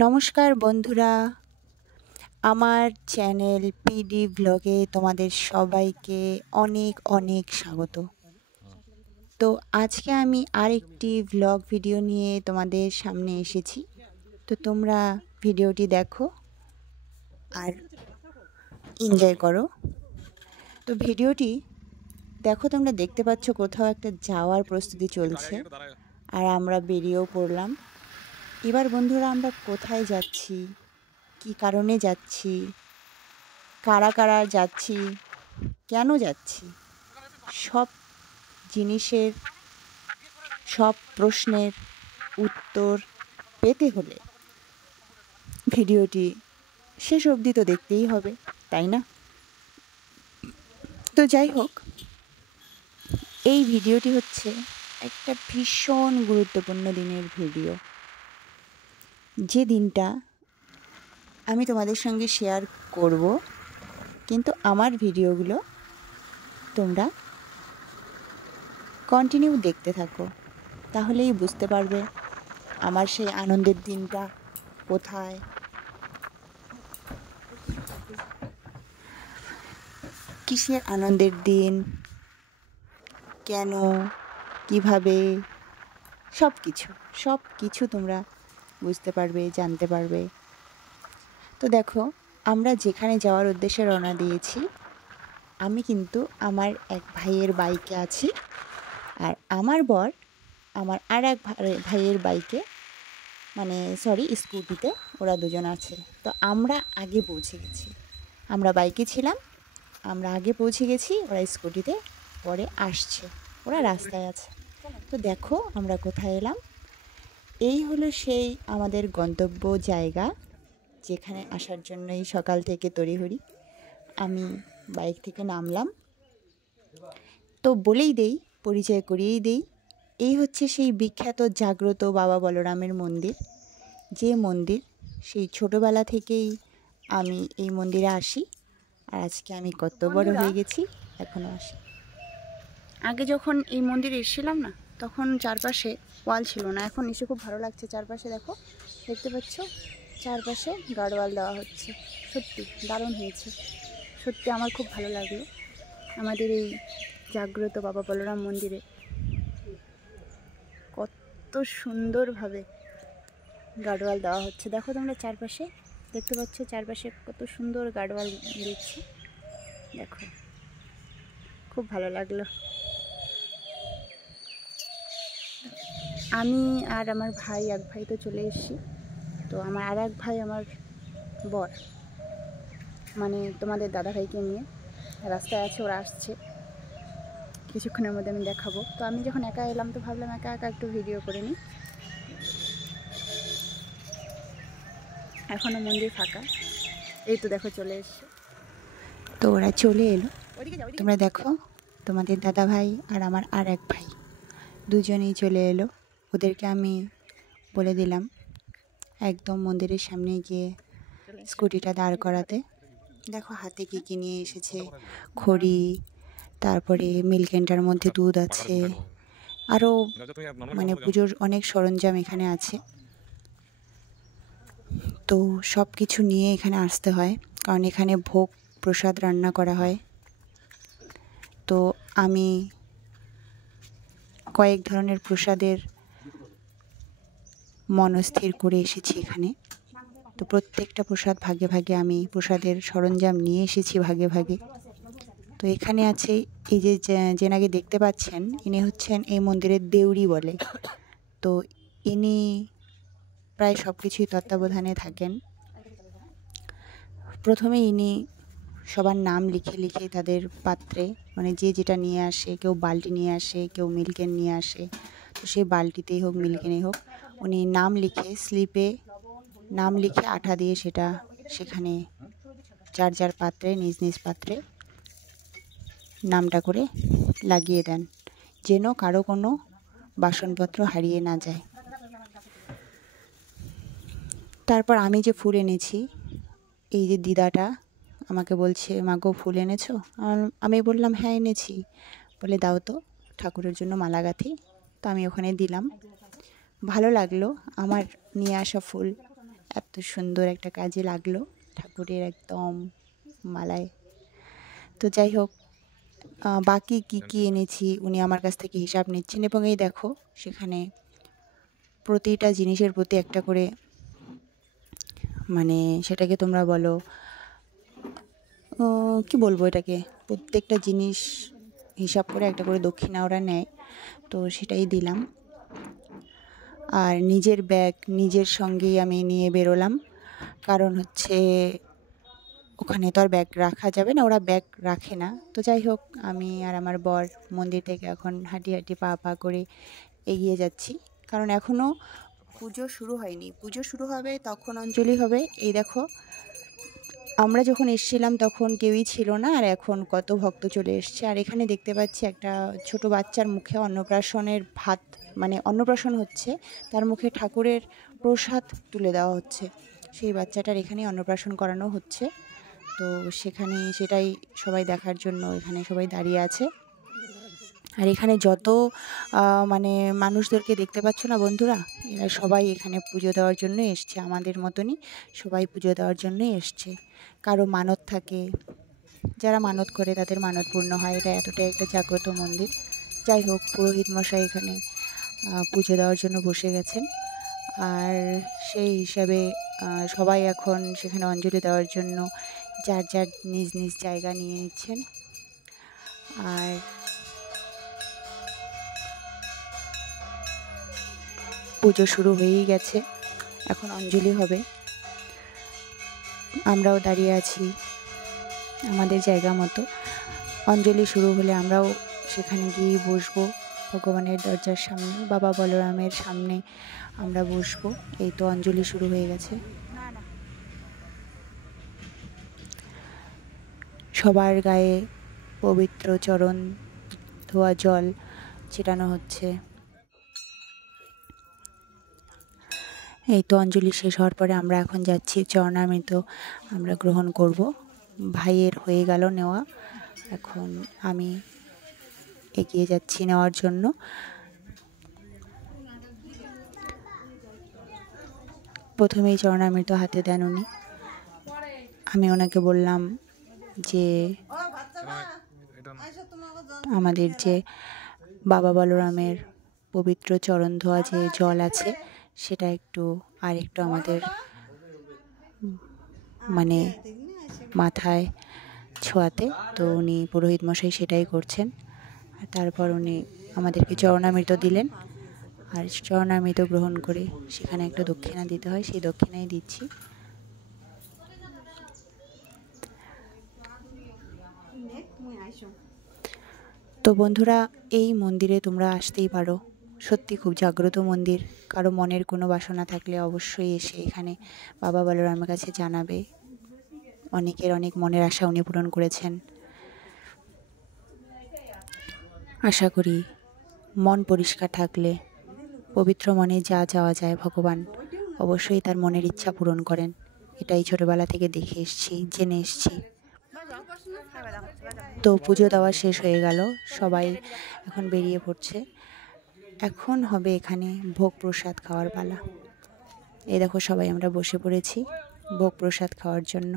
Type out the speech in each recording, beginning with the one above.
নমস্কার বন্ধুরা, আমার চ্যানেল পিডি ব্লগে তোমাদের সবাইকে অনেক অনেক স্বাগত। তো আজকে আমি আরেকটি ব্লগ ভিডিও নিয়ে তোমাদের সামনে এসেছি। তো তোমরা ভিডিওটি দেখো আর এনজয় করো। তো ভিডিওটি দেখো, তোমরা দেখতে পাচ্ছ কোথাও একটা যাওয়ার প্রস্তুতি চলছে আর আমরা বেরিয়েও পড়লাম। এবার বন্ধুরা, আমরা কোথায় যাচ্ছি, কী কারণে যাচ্ছি, কারা কারা যাচ্ছি, কেন যাচ্ছি, সব জিনিসের সব প্রশ্নের উত্তর পেতে হলে ভিডিওটি শেষ অবধি তো দেখতেই হবে, তাই না? তো যাই হোক, এই ভিডিওটি হচ্ছে একটা ভীষণ গুরুত্বপূর্ণ দিনের ভিডিও, যে দিনটা আমি তোমাদের সঙ্গে শেয়ার করব। কিন্তু আমার ভিডিওগুলো তোমরা কন্টিনিউ দেখতে থাকো, তাহলেই বুঝতে পারবে আমার সেই আনন্দের দিনটা কোথায়, কিসের আনন্দের দিন, কেন, কিভাবে, সব কিছু তোমরা বুঝতে পারবে, জানতে পারবে। তো দেখো, আমরা যেখানে যাওয়ার উদ্দেশ্যে রওনা দিয়েছি, আমি কিন্তু আমার এক ভাইয়ের বাইকে আছি, আর আমার বর আমার আর এক ভাইয়ের বাইকে, স্কুটিতে, ওরা দুজন আছে। তো আমরা আগে পৌঁছে গেছি, আমরা বাইকে ছিলাম, আমরা আগে পৌঁছে গেছি, ওরা স্কুটিতে পরে আসছে, ওরা রাস্তায় আছে। তো দেখো আমরা কোথায় এলাম। এই হলো সেই আমাদের গন্তব্য জায়গা, যেখানে আসার জন্যই সকাল থেকে তড়িঘড়ি। আমি বাইক থেকে নামলাম। তো বলেই দেই, পরিচয় করিয়েই দেই, এই হচ্ছে সেই বিখ্যাত জাগ্রত বাবা বলরামের মন্দির, যে মন্দির সেই ছোটোবেলা থেকেই আমি এই মন্দিরে আসি। আর আজকে আমি কত বড় হয়ে গেছি, এখনও আসি। আগে যখন এই মন্দিরে এসেছিলাম না, তখন চারপাশে ওয়াল ছিল না। এখন এসে খুব ভালো লাগছে। চারপাশে দেখো, দেখতে পাচ্ছ, চারপাশে গার্ডওয়াল দেওয়া হচ্ছে। সত্যি দারুণ হয়েছে, সত্যি আমার খুব ভালো লাগলো। আমাদের এই জাগ্রত বাবা বলরাম মন্দিরে কত সুন্দরভাবে গার্ডওয়াল দেওয়া হচ্ছে। দেখো তোমরা চারপাশে দেখতে পাচ্ছ, চারপাশে কত সুন্দর গার্ডওয়াল দিচ্ছে। দেখো, খুব ভালো লাগলো। আমি আর আমার ভাই, এক ভাই তো চলে এসেছি। তো আমার আর এক ভাই, আমার বর, তোমাদের দাদা ভাইকে নিয়ে রাস্তায় আছে, ওরা আসছে কিছুক্ষণের মধ্যে, আমি দেখাবো। তো আমি যখন একা এলাম, তো ভাবলাম একা একা একটু ভিডিও করে নিই। এখনও মন্দির ফাঁকা, এই তো দেখো চলে এসছে। তো ওরা চলে এলো, তোমরা দেখো, তোমাদের দাদা ভাই আর আমার আর এক ভাই দুজনেই চলে এলো। ওদেরকে আমি বলে দিলাম একদম মন্দিরের সামনে গিয়ে স্কুটিটা দাঁড় করাতে। দেখো হাতে কী কী নিয়ে এসেছে, খড়ি, তারপরে মিল্কেন্টার মধ্যে দুধ আছে, আরও পুজোর অনেক সরঞ্জাম এখানে আছে। তো সব কিছু নিয়ে এখানে আসতে হয়, কারণ এখানে ভোগ প্রসাদ রান্না করা হয়। তো আমি কয়েক ধরনের প্রসাদের মনস্থির করে এসেছি এখানে। তো প্রত্যেকটা প্রসাদ ভাগে ভাগে, আমি প্রসাদের সরঞ্জাম নিয়ে এসেছি ভাগে ভাগে। তো এখানে আছে এই যে যেনাকে দেখতে পাচ্ছেন, ইনি হচ্ছেন এই মন্দিরের দেউড়ি বলে। তো ইনি প্রায় সব কিছুই তত্ত্বাবধানে থাকেন। প্রথমে ইনি সবার নাম লিখে লিখে তাদের পাত্রে, যে যেটা নিয়ে আসে, কেউ বালতি নিয়ে আসে, কেউ মিল্কেন নিয়ে আসে, তো সেই বালতিতেই হোক মিল্কেনেই হোক, উনি নাম লিখে, স্লিপে নাম লিখে আঠা দিয়ে সেটা সেখানে যার যার পাত্রে, নিজ নিজ পাত্রে নামটা করে লাগিয়ে দেন, যেন কারো কোনো বাসনপত্র হারিয়ে না যায়। তারপর আমি যে ফুল এনেছি, এই যে দিদাটা আমাকে বলছে, মাগো ফুল এনেছো? আমি বললাম হ্যাঁ এনেছি। বলে দাও তো, ঠাকুরের জন্য মালা গাঁথি। তো আমি ওখানে দিলাম। ভালো লাগলো আমার নিয়ে আসা ফুল এত সুন্দর একটা কাজে লাগলো ঠাকুরের একদম মালায়। তো যাই হোক, বাকি কি এনেছি উনি আমার কাছ থেকে হিসাব নিচ্ছেন, এবং এই দেখো সেখানে প্রতিটা জিনিসের প্রতি একটা করে, মানে সেটাকে তোমরা বলো কি বলবো এটাকে, প্রত্যেকটা জিনিস হিসাব করে একটা করে দক্ষিণা ওরা নেয়, তো সেটাই দিলাম। আর নিজের ব্যাগ নিজের সঙ্গেই আমি নিয়ে বেরোলাম, কারণ হচ্ছে ওখানে তো আর ব্যাগ রাখা যাবে না, ওরা ব্যাগ রাখে না। তো যাই হোক, আমি আর আমার বর মন্দির থেকে এখন হাঁটি হাঁটি পা পা করে এগিয়ে যাচ্ছি, কারণ এখনও পুজো শুরু হয়নি। পুজো শুরু হবে তখন অঞ্জলি হবে। এই দেখো, আমরা যখন এসেছিলাম তখন কেউই ছিল না, আর এখন কত ভক্ত চলে এসছে। আর এখানে দেখতে পাচ্ছি একটা ছোট বাচ্চার মুখে অন্নপ্রাশনের ভাত, মানে অন্নপ্রাশন হচ্ছে, তার মুখে ঠাকুরের প্রসাদ তুলে দেওয়া হচ্ছে। সেই বাচ্চাটার এখানে অন্নপ্রাশন করানো হচ্ছে, তো সেখানে সেটাই সবাই দেখার জন্য এখানে সবাই দাঁড়িয়ে আছে। আর এখানে যত মানে মানুষদেরকে দেখতে পাচ্ছ না বন্ধুরা, এরা সবাই এখানে পুজো দেওয়ার জন্য এসছে, আমাদের মতনই সবাই পুজো দেওয়ার জন্যই এসছে। কারো মানত থাকে, যারা মানত করে তাদের মানত পূর্ণ হয়। এটা এতটাই একটা জাগ্রত মন্দির। যাই হোক, পুরোহিত মশাই এখানে পুজো দেওয়ার জন্য বসে গেছেন, আর সেই হিসাবে সবাই এখন সেখানে অঞ্জলি দেওয়ার জন্য যার যার নিজ নিজ জায়গা নিয়ে নিচ্ছেন। আর পুজো শুরু হয়েই গেছে, এখন অঞ্জলি হবে। আমরাও দাঁড়িয়ে আছি আমাদের জায়গা মতো। অঞ্জলি শুরু হলে আমরাও সেখানে গিয়ে বসবো, ভগবানের দরজার সামনে, বাবা বলরামের সামনে আমরা বসবো। এই তো অঞ্জলি শুরু হয়ে গেছে। সবার গায়ে পবিত্র চরণ ধোয়া জল ছিটানো হচ্ছে। এই তো অঞ্জলি শেষ হওয়ার পরে আমরা এখন যাচ্ছি চরণামৃত আমরা গ্রহণ করব। ভাইয়ের হয়ে গেল নেওয়া, এখন আমি এগিয়ে যাচ্ছি নেওয়ার জন্য। প্রথমেই চরণামৃত হাতে দেন উনি। আমি ওনাকে বললাম যে আমাদের যে বাবা বলরামের পবিত্র চরণ ধোয়া যে জল আছে সেটা একটু আমাদের মানে মাথায় ছোঁয়াতে। তো উনি পুরোহিত মশাই সেটাই করছেন। আর তারপর উনি আমাদেরকে চরণামৃত দিলেন, আর চরণামৃত গ্রহণ করে সেখানে একটা দক্ষিণা দিতে হয়, সেই দক্ষিণাই দিচ্ছি। তো বন্ধুরা, এই মন্দিরে তোমরা আসতেই পারো, সত্যি খুব জাগ্রত মন্দির। কারো মনের কোনো বাসনা থাকলে অবশ্যই এসে এখানে বাবা বলরামের কাছে জানাবে। অনেকের অনেক মনের আশা উনি পূরণ করেছেন। আশা করি মন পরিষ্কার থাকলে, পবিত্র মনে যা যাওয়া যায়, ভগবান অবশ্যই তার মনের ইচ্ছা পূরণ করেন। এটাই ছোটোবেলা থেকে দেখে এসেছি, জেনে এসেছি। তো পুজো দেওয়া শেষ হয়ে গেল, সবাই এখন বেরিয়ে পড়ছে। এখন হবে এখানে ভোগ প্রসাদ খাওয়ার পালা। এই দেখো সবাই আমরা বসে পড়েছি ভোগ প্রসাদ খাওয়ার জন্য।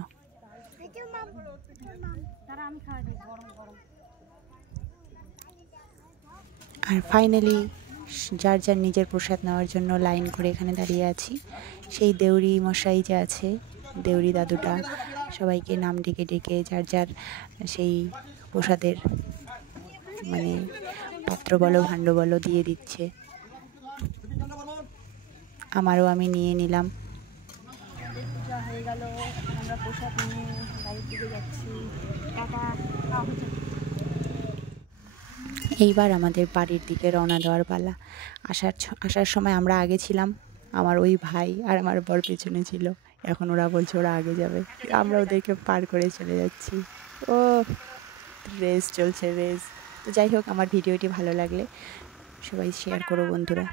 আর ফাইনালি যার যার নিজের প্রসাদ নেওয়ার জন্য লাইন করে এখানে দাঁড়িয়ে আছি। সেই দেউরি মশাই যে আছে, দেউরি দাদুটা সবাইকে নাম ডেকে ডেকে যার যার সেই প্রসাদের মানে পাত্র বলো ভাণ্ড বলো দিয়ে দিচ্ছে। আমারও আমি নিয়ে নিলাম। হয়ে গেল, আমরা প্রসাদ নিয়ে বাড়ির দিকে যাচ্ছি। এইবার আমাদের বাড়ির দিকে রওনা দেওয়ার পালা। আসার সময় আমরা আগে ছিলাম, আমার ওই ভাই আর আমার বর পেছনে ছিল। এখন ওরা বলছে ওরা আগে যাবে, আমরা ওদেরকে পার করে চলে যাচ্ছি। ও রেস চলছে, রেস। তো যাই হোক, আমার ভিডিওটি ভালো লাগলে সবাই শেয়ার করো বন্ধুরা।